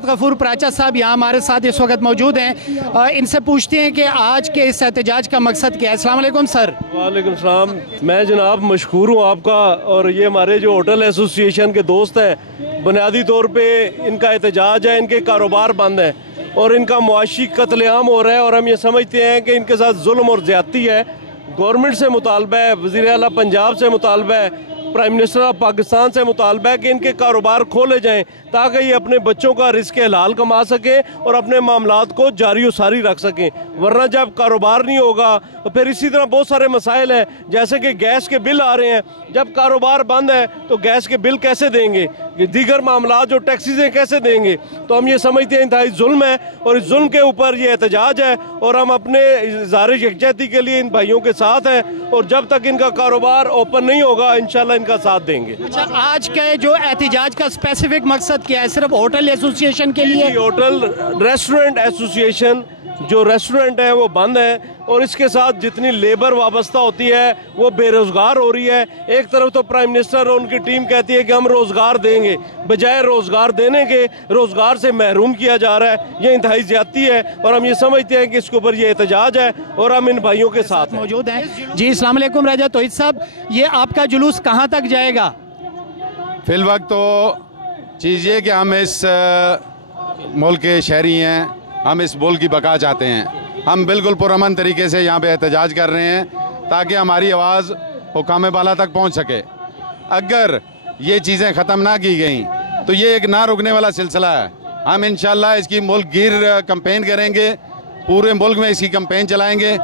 हिदायत गफूर प्राचा साहब यहाँ हमारे साथ इस वक्त मौजूद हैं। इनसे पूछते हैं कि आज के इस एहतजाज का मकसद क्या है। अस्सलाम वालेकुम सर। वालेकुम सलाम। मैं जनाब मशकूर हूँ आपका, और ये हमारे जो होटल एसोसिएशन के दोस्त हैं, बुनियादी तौर पे इनका एहतजाज है, इनके कारोबार बंद हैं और इनका मुआशी कत्लेआम हो रहा है, और हम ये समझते हैं कि इनके साथ जुल्म और ज़्यादती है। गवर्नमेंट से मुतालबा है, वज़ीर आला पंजाब से मुतालबा है, प्राइम मिनिस्टर ऑफ पाकिस्तान से मुतालबा है कि इनके कारोबार खोले जाएं ताकि ये अपने बच्चों का रिस्क हलाल कमा सकें और अपने मामलात को जारी व सारी रख सकें। वरना जब कारोबार नहीं होगा तो फिर इसी तरह बहुत सारे मसाइल हैं, जैसे कि गैस के बिल आ रहे हैं। जब कारोबार बंद है तो गैस के बिल कैसे देंगे, दीगर मामलात जो टैक्सीज हैं कैसे देंगे। तो हम ये समझते हैं इंतहाई जुल्म है, और इस जुल्म के ऊपर ये एहतजाज है, और हम अपने इज़हार यकजहती के लिए इन भाइयों के साथ हैं, और जब तक इनका कारोबार ओपन नहीं होगा इंशाल्लाह इनका साथ देंगे। अच्छा, आज के जो एहतजाज का स्पेसिफिक मकसद क्या है? सिर्फ होटल एसोसिएशन के लिए? होटल रेस्टोरेंट एसोसिएशन जो रेस्टोरेंट है वो बंद है, और इसके साथ जितनी लेबर वाबस्ता होती है वो बेरोजगार हो रही है। एक तरफ तो प्राइम मिनिस्टर और उनकी टीम कहती है कि हम रोजगार देंगे, बजाय रोजगार देने के रोजगार से महरूम किया जा रहा है। ये इंतहाई ज्यादती है, और हम ये समझते हैं कि इसके ऊपर ये एहतजाज है, और हम इन भाइयों के साथ मौजूद हैं। जी अस्सलाम वालेकुम राजा तौहीद साहब, ये आपका जुलूस कहाँ तक जाएगा? फिल वक्त तो चीज़ ये कि हम इस मुल्क के शहरी हैं, हम इस मुल्क की बका चाहते हैं। हम बिल्कुल पुरअमन तरीके से यहाँ पे एहतजाज कर रहे हैं ताकि हमारी आवाज़ हुकाम बाला तक पहुँच सके। अगर ये चीज़ें ख़त्म ना की गई तो ये एक ना रुकने वाला सिलसिला है। हम इंशाल्लाह इसकी मुल्क गिर कैंपेन करेंगे, पूरे मुल्क में इसकी कैंपेन चलाएँगे,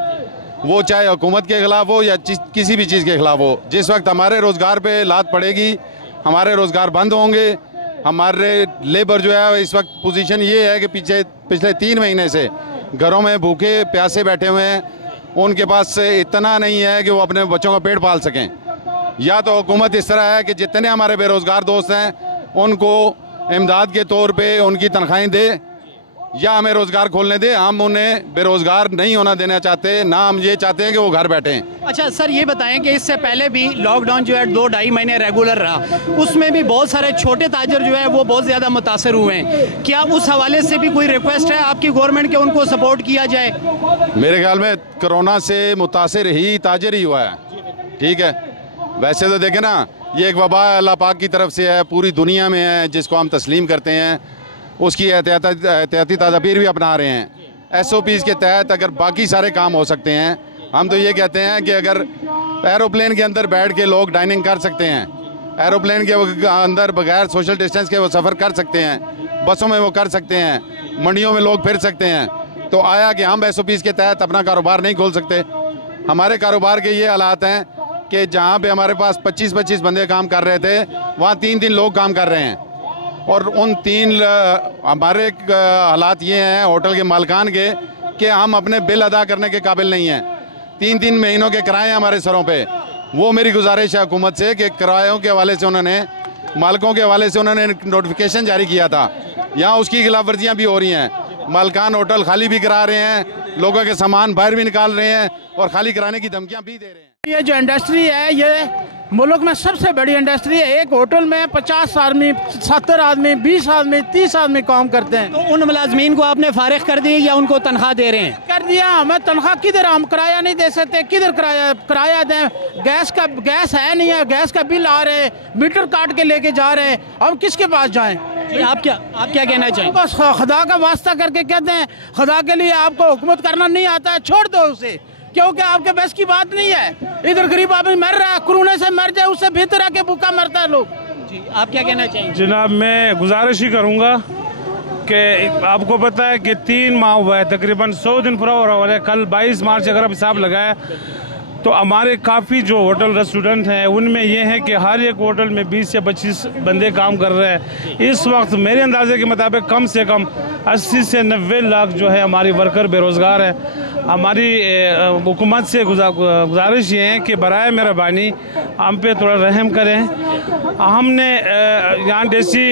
वो चाहे हुकूमत के ख़िलाफ़ हो या किसी भी चीज़ के ख़िलाफ़ हो। जिस वक्त हमारे रोज़गार पे लात पड़ेगी, हमारे रोज़गार बंद होंगे, हमारे लेबर जो है इस वक्त पोजीशन ये है कि पिछले 3 महीने से घरों में भूखे प्यासे बैठे हुए हैं, उनके पास इतना नहीं है कि वो अपने बच्चों का पेट पाल सकें। या तो हुकूमत इस तरह है कि जितने हमारे बेरोज़गार दोस्त हैं उनको इमदाद के तौर पे उनकी तनख्वाहें दे, या हमें रोज़गार खोलने दे। हम उन्हें बेरोज़गार नहीं होना देना चाहते, ना हम ये चाहते हैं कि वो घर बैठें। अच्छा सर, ये बताएं कि इससे पहले भी लॉकडाउन जो है 2-2.5 महीने रेगुलर रहा, उसमें भी बहुत सारे छोटे ताजर जो है वो बहुत ज़्यादा मुतासर हुए हैं। क्या उस हवाले से भी कोई रिक्वेस्ट है आपकी गवर्नमेंट के उनको सपोर्ट किया जाए? मेरे ख्याल में कोरोना से मुतासर ही ताजर ही हुआ है। ठीक है, वैसे तो देखें ना, ये एक वबा अल्लाह पाक की तरफ से है, पूरी दुनिया में है, जिसको हम तस्लीम करते हैं, उसकी एहतियाती तदाबीर भी अपना रहे हैं। SOPs के तहत अगर बाकी सारे काम हो सकते हैं, हम तो ये कहते हैं कि अगर एरोप्लेन के अंदर बैठ के लोग डाइनिंग कर सकते हैं, एरोप्लेन के अंदर बगैर सोशल डिस्टेंस के वो सफ़र कर सकते हैं, बसों में वो कर सकते हैं, मंडियों में लोग फिर सकते हैं, तो आया कि हम SOPs के तहत अपना कारोबार नहीं खोल सकते? हमारे कारोबार के ये हालात हैं कि जहाँ पे हमारे पास 25-25 बंदे काम कर रहे थे, वहाँ 3-3 लोग काम कर रहे हैं, और उन 3 हमारे हालात ये हैं होटल के मालिकान के कि हम अपने बिल अदा करने के काबिल नहीं हैं। 3-3 महीनों के किराए हमारे सरों पे। वो मेरी गुजारिश है हुकूमत से कि किरायों के हवाले से उन्होंने, मालिकों के हवाले से उन्होंने नोटिफिकेशन जारी किया था, यहाँ उसकी खिलाफ वर्जियाँ भी हो रही हैं। मालिकान होटल खाली भी करा रहे हैं, लोगों के सामान बाहर भी निकाल रहे हैं, और खाली कराने की धमकियाँ भी दे रहे हैं। ये जो इंडस्ट्री है ये मुल्क में सबसे बड़ी इंडस्ट्री है। एक होटल में 50 आदमी, 70 आदमी, 20 आदमी, 30 आदमी काम करते हैं। तो उन मुलाजमीन को आपने फारिग कर दी या उनको तनख्वाह दे रहे हैं? कर दिया। हमें तनख्वाह किधर, हम किराया नहीं दे सकते, किधर किराया दें? गैस है नहीं है, गैस का बिल आ रहे, मीटर काट के लेके जा रहे हैं, हम किसके पास जाएं? आप क्या कहना चाहिए? बस खुदा का वास्ता करके कहते हैं, खुदा के लिए आपको हुकूमत करना नहीं आता है, छोड़ दो उसे, क्योंकि आपके बस की बात नहीं है। इधर गरीब आदमी मर रहा है, कोरोना से मर जाए, उससे बेहतर है कि भूखा मरता है लोग। जी, आप क्या कहना चाहिए? जनाब, मैं गुजारिश ही करूँगा कि आपको पता है कि 3 माह हुआ है, तकरीबन 100 दिन पूरा हो रहा है। कल 22 मार्च अगर आप हिसाब लगाए तो हमारे काफ़ी जो होटल रेस्टोरेंट हैं उनमें ये है कि हर एक होटल में 20 से 25 बंदे काम कर रहे हैं। इस वक्त मेरे अंदाजे के मुताबिक कम से कम 80 से 90 लाख जो है हमारी वर्कर बेरोज़गार हैं। हमारी हुकूमत से गुजारिश ये है कि बराए मेहरबानी हम पे थोड़ा रहम करें। हमने यहाँ देसी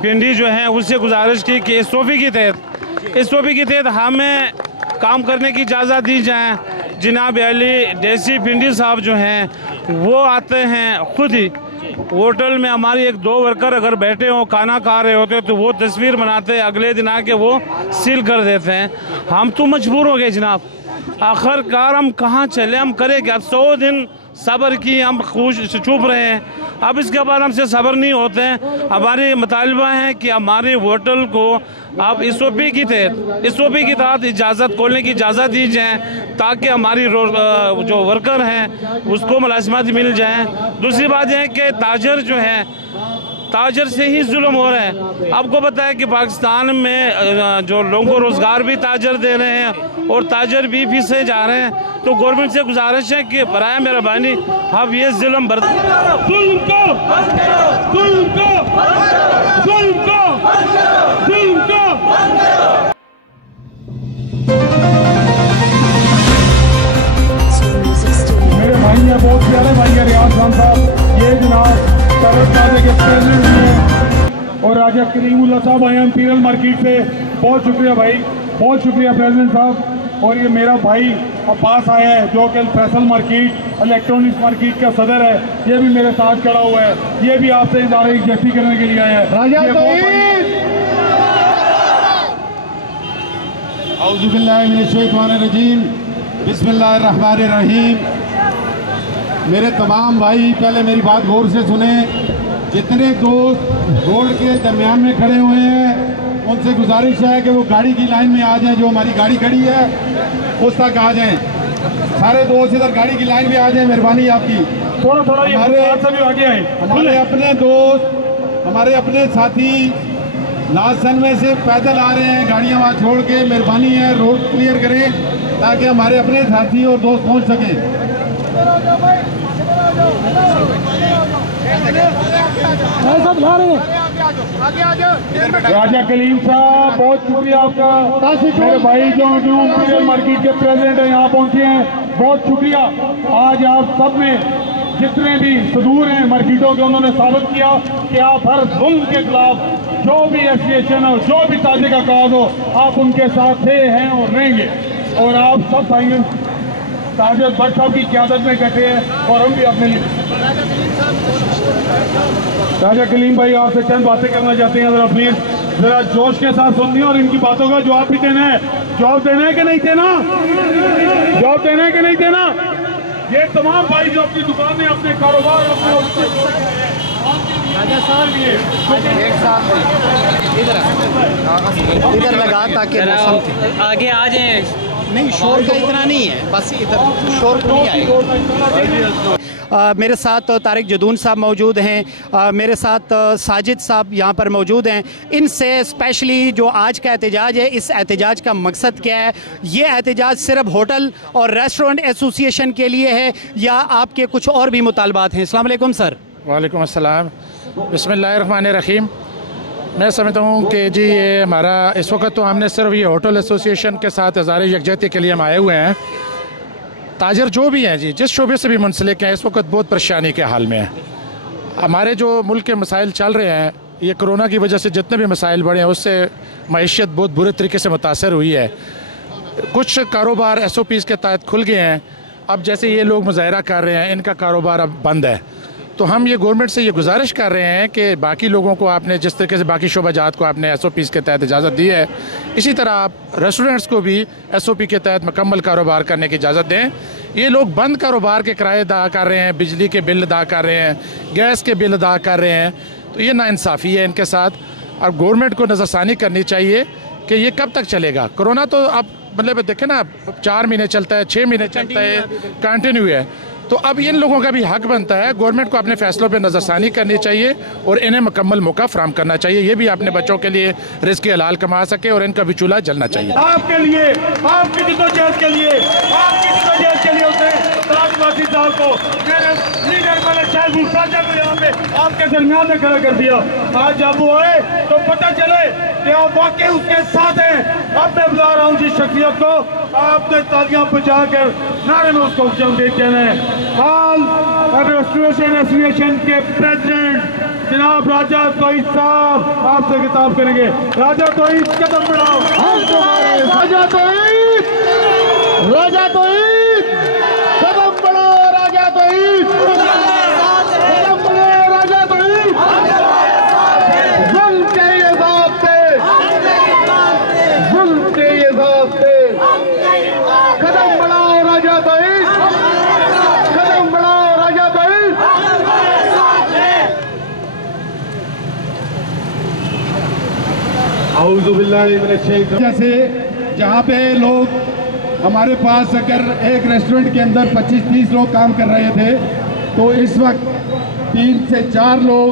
पिंडी जो है उससे गुजारिश की कि SOP के तहत हमें काम करने की इजाज़त दी जाए। जनाब अली देसी पिंडी साहब जो हैं वो आते हैं खुद ही होटल में हमारी एक दो वर्कर अगर बैठे हों खाना खा रहे होते तो वो तस्वीर बनाते, अगले दिन आके वो सील कर देते हैं। हम तो मजबूर हो गए जनाब, आखिरकार हम कहाँ चले, हम करें क्या? 100 दिन सब्र की, हम खुश चुप रहे हैं, अब इसके बाद हमसे सब्र नहीं होते हैं। हमारे मुतालबा है कि हमारे होटल को आप SOP की तहत इजाज़त खोलने की इजाज़त दी जाए, ताकि हमारी जो वर्कर हैं उसको मुलाजमत मिल जाए। दूसरी बात यह है कि ताजर जो है, ताजर से ही जुल्म हो रहा है। आपको पता है कि पाकिस्तान में जो लोगों को रोज़गार भी ताजर दे रहे हैं और ताजर भी फीसे जा रहे हैं। तो गवर्नमेंट से गुजारिश है कि बराए मेहरबानी अब ये जुल्म मेरे भाई हैं, बहुत प्यारे भाई है रियाज खान साहब, ये जनाब तरफ ताजे के प्रेसिडेंट हैं, और राजा करीमुल्लाह साहब आए हैं इंपीरियल मार्केट से। बहुत शुक्रिया भाई, बहुत शुक्रिया प्रेसिडेंट साहब। और ये मेरा भाई अब्बास आया है जो कि फैसल मार्केट इलेक्ट्रॉनिक्स मार्केट का सदर है, ये भी मेरे साथ खड़ा हुआ है, ये भी आपसे इजाज़त इकट्ठी करने के लिए आया है। औज़ुबिल्लाहिमिनश्शैतानिर्रजीम, बिस्मिल्लाहिर्रहमानिर्रहीम। मेरे तमाम भाई पहले मेरी बात गौर से सुने। जितने दोस्त रोड के दरमियान में खड़े हुए हैं उनसे गुजारिश है कि वो गाड़ी की लाइन में आ जाएं, जो हमारी गाड़ी खड़ी है उस तक आ जाएं। सारे दोस्त इधर गाड़ी की लाइन में आ जाएं, मेहरबानी आपकी। थोड़ा हमारे अपने दोस्त, हमारे अपने साथी लास्ट सन में से पैदल आ रहे हैं, गाड़ियां वहाँ छोड़ के, मेहरबानी है रोड क्लियर करें ताकि हमारे अपने साथी और दोस्त पहुँच सकें। राजा कलीम साहब, बहुत शुक्रिया आपका। मेरे भाई जो इंपीरियल मार्केट के प्रेसिडेंट हैं यहाँ पहुँचे हैं, बहुत शुक्रिया। आज आप सब ने जितने भी सदूर हैं मार्केटों के, उन्होंने साबित किया कि आप हर जुल्म के खिलाफ जो भी एसोसिएशन हो, जो भी ताजे का काज हो, आप उनके साथ थे, हैं और रहेंगे। और आप सब भाई ताजर भट्ट साहब की क़यादत में बैठे हैं और हम भी अपने लिए। राजा कलीम भाई आपसे चंद बातें करना चाहते हैं, जरा प्लीज जरा जोश के साथ सुनिए और इनकी बातों का जवाब भी देना है। जवाब देना है कि नहीं देना? जवाब देना है कि नहीं देना? ये तमाम भाई जो अपनी दुकानें, अपने कारोबार, राजा साहब एक साथ इधर लगा ताकि आगे आ जाए। नहीं, शोर का इतना नहीं है, बस इधर शोर नहीं आएगा। मेरे साथ तारिक जदून साहब मौजूद हैं, मेरे साथ साजिद साहब यहाँ पर मौजूद हैं। इनसे स्पेशली जो आज का एहतजाज है, इस एहतजाज का मकसद क्या है? ये एहतजाज सिर्फ होटल और रेस्टोरेंट एसोसिएशन के लिए है या आपके कुछ और भी मुतालबात हैं? अस्सलाम वालेकुम सर। वालेकुम अस्सलाम, बिस्मिल्लाहिर्रहमानिर्रहीम। मैं समझता हूँ कि जी ये हमारा इस वक्त तो हमने सिर्फ ये होटल एसोसिएशन के साथ इज़हार यकजहती के लिए हम आए हुए हैं। ताजर जो भी हैं जी, जिस शोबे से भी मुंसलिक हैं, इस वक्त बहुत परेशानी के हाल में है। हमारे जो मुल्क के मसाइल चल रहे हैं, ये कोरोना की वजह से जितने भी मसाइल बढ़े हैं उससे मईशत बहुत बुरे तरीके से मुतासर हुई है। कुछ कारोबार SOPs के तहत खुल गए हैं, अब जैसे ये लोग मुजाहरा कर रहे हैं, इनका कारोबार अब बंद है। तो हम ये गवर्नमेंट से ये गुजारिश कर रहे हैं कि बाकी लोगों को आपने जिस तरीके से बाकी शोबाजात को आपने SOPs के तहत इजाज़त दी है, इसी तरह आप रेस्टोरेंट्स को भी SOP के तहत मुकम्मल कारोबार करने की इजाज़त दें। ये लोग बंद कारोबार के किराए अदा कर रहे हैं, बिजली के बिल अदा कर रहे हैं, गैस के बिल अदा कर रहे हैं, तो ये नाइंसाफ़ी है इनके साथ। अब गवर्नमेंट को नज़रसानी करनी चाहिए कि ये कब तक चलेगा। कोरोना तो अब मतलब देखें ना, 4 महीने चलता है, 6 महीने चलता है, कंटिन्यू है। तो अब इन लोगों का भी हक बनता है, गवर्नमेंट को अपने फैसलों पे नज़रसानी करनी चाहिए और इन्हें मुकम्मल मौका फराहम करना चाहिए। ये भी अपने बच्चों के लिए रिज़्क़ हलाल कमा सके और इनका भी चूल्हा जलना चाहिए। आपके लिए, आपकी जिद्दोजहद के लिए, आपकी जिद्दोजहद के लिए उसे ताजवासी साहब को मेरे लीडर वाले शायद मुसाजा को यहाँ पे आपके दरमियान में खड़ा कर दिया। आज जब वो आए तो पता चले कि आप वाकई उसके साथ हैं। अब मैं बुला रहा हूँ जिस शख्सियत को, आपने तालियां बजा कर नारे में उसको देते हैं। हाल रेस्टोरेशन एसोसिएशन के प्रेसिडेंट जनाब राजा तोईद साहब आपसे खिताब करेंगे। राजा तोईद कदम बढ़ाओ। राजा तोईद, राजा तोईद कदम बढ़ाओ। राजा तोईद कदम बढ़ाओ। राजा जैसे जहाँ पे लोग हमारे पास अगर एक रेस्टोरेंट के अंदर 25-30 लोग काम कर रहे थे, तो इस वक्त 3 से 4 लोग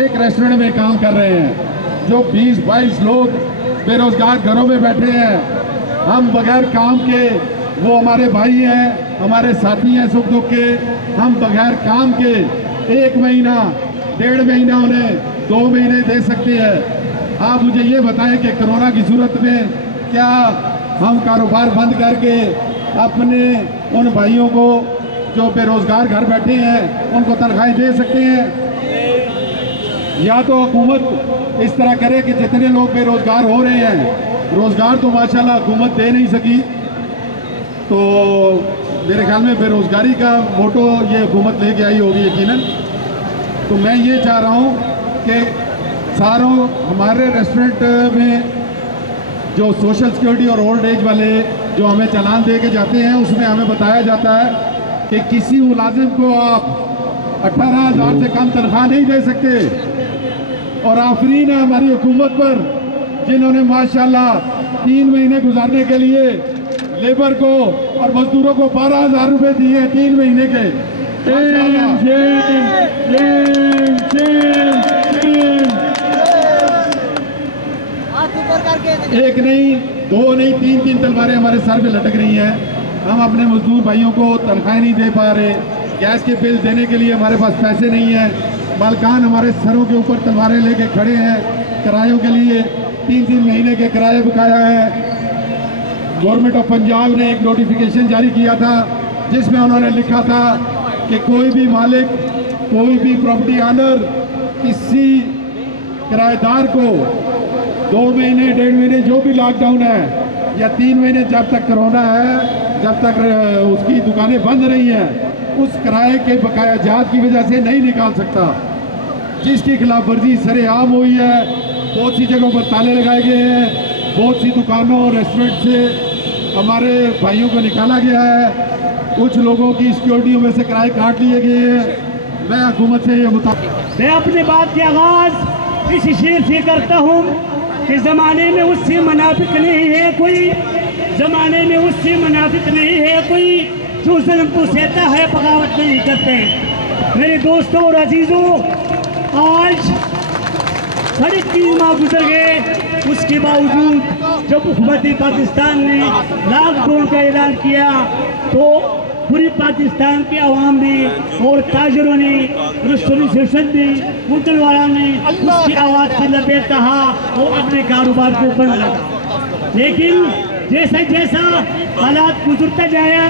एक रेस्टोरेंट में काम कर रहे हैं। जो 20-22 लोग बेरोजगार घरों में बैठे हैं, हम बगैर काम के, वो हमारे भाई हैं, हमारे साथी हैं सुख दुख के, हम बगैर काम के 1 महीना, 1.5 महीना, उन्हें 2 महीने दे सकते हैं। आप मुझे ये बताएं कि कोरोना की सूरत में क्या हम कारोबार बंद करके अपने उन भाइयों को जो बेरोजगार घर बैठे हैं उनको तनख्वाहें दे सकते हैं? या तो हुकूमत इस तरह करे कि जितने लोग बेरोजगार हो रहे हैं, रोजगार तो माशाल्लाह हुकूमत दे नहीं सकी, तो मेरे ख्याल में बेरोजगारी का मोटो ये हुकूमत लेके आई होगी यकीनन। तो मैं ये चाह रहा हूँ कि सारों हमारे रेस्टोरेंट में जो सोशल सिक्योरिटी और ओल्ड एज वाले जो हमें चालान दे के जाते हैं, उसमें हमें बताया जाता है कि किसी मुलाजिम को आप 18,000 से कम तनख्वाह नहीं दे सकते। और आफरीन है हमारी हुकूमत पर, जिन्होंने माशाल्लाह 3 महीने गुजारने के लिए लेबर को और मजदूरों को 12,000 रुपये दिए 3 महीने के। एक नहीं, 2 नहीं, 3 तलवारें हमारे सर पे लटक रही हैं। हम अपने मजदूर भाइयों को तनख्वाहें नहीं दे पा रहे, गैस के बिल देने के लिए हमारे पास पैसे नहीं हैं, मालकान हमारे सरों के ऊपर तलवारें लेके खड़े हैं, किरायों के लिए 3 महीने के किराए बकाया है। गवर्नमेंट ऑफ पंजाब ने एक नोटिफिकेशन जारी किया था जिसमें उन्होंने लिखा था कि कोई भी मालिक, कोई भी प्रॉपर्टी ऑनर किसी किराएदार को 2 महीने, 1.5 महीने, जो भी लॉकडाउन है, या 3 महीने जब तक कोरोना है, जब तक उसकी दुकानें बंद रही हैं, उस किराए के बकाया जात की वजह से नहीं निकाल सकता। जिसकी खिलाफ वर्जी सरेआम हुई है, बहुत सी जगहों पर ताले लगाए गए हैं, बहुत सी दुकानों और रेस्टोरेंट से हमारे भाइयों को निकाला गया है, कुछ लोगों की सिक्योरिटियों में से किराए काट लिए गए हैं। मैं हुकूमत से ये मैं अपनी बात के आगाज इस शेर से करता हूँ कि ज़माने में उससे मुनाफिक नहीं है कोई, ज़माने में उससे मुनाफिक नहीं है कोई, जो ज़ुल्म को सहता है, बगावत नहीं करते। मेरे दोस्तों और अजीज़ों, आज 3.5 माह गुजर गए, उसके बावजूद जब हुकूमत पाकिस्तान ने लॉकडाउन का ऐलान किया तो पूरी पाकिस्तान के अवाम ने और ताजरों ने, रेस्टोरेंट सेशन ने, होटल वाला ने उसकी आवाज़ से लपेट कहा और अपने कारोबार को बंद लगा। लेकिन जैसा जैसा हालात गुजरता जाया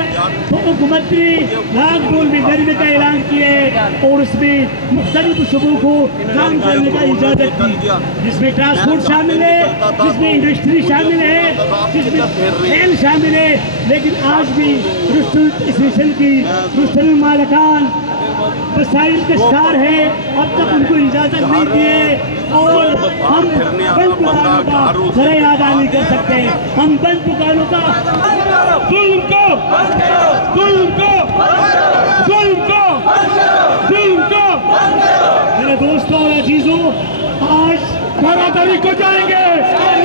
तो हुकूमत ने लॉकडाउन में गर्मी का ऐलान किए और उसमें मुख्तलिफ शोबों को काम करने का इजाज़त दी, जिसमें ट्रांसपोर्ट शामिल है, जिसमें इंडस्ट्री शामिल है, जिसमें खेल शामिल है। लेकिन आज भी रेस्टोरेंट एसोसिएशन की रेस्टोरेंट मालिकान मसाइल के शिकार है, अब तक उनको इजाज़त नहीं दी है और हम बंद दुकानों का ज़रा अदा नहीं कर सकते। हम बंद दुकानों का जुल्म को मेरे दोस्तों और अजीजों, आज 18 तारीख को जाएंगे,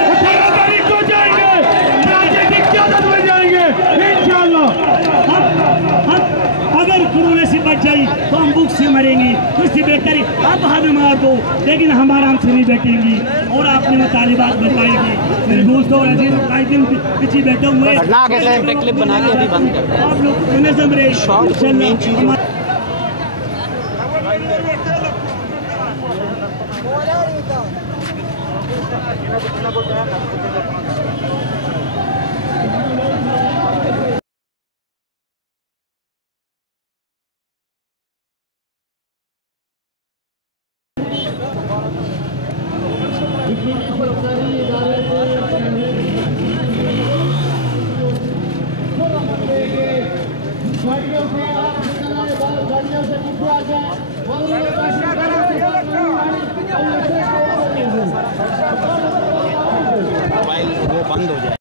18 तारीख को जाएंगे, राजनीतिक क़यादत में जाएंगे इंशाअल्लाह। हम अगर कोरोना से बच जाए तो हम भूख से मरेंगे, तो इससे बेहतर आप हमें मार दो, लेकिन हम आराम से नहीं बैठेंगी और आपने मुतालिबात बताएंगे। मेरे दोस्तों और अजीज, कई दिन पीछे बैठे हुए क्लिप बना के अभी बंद कर, आप लोग नजम रहे। वो बंद हो जाए।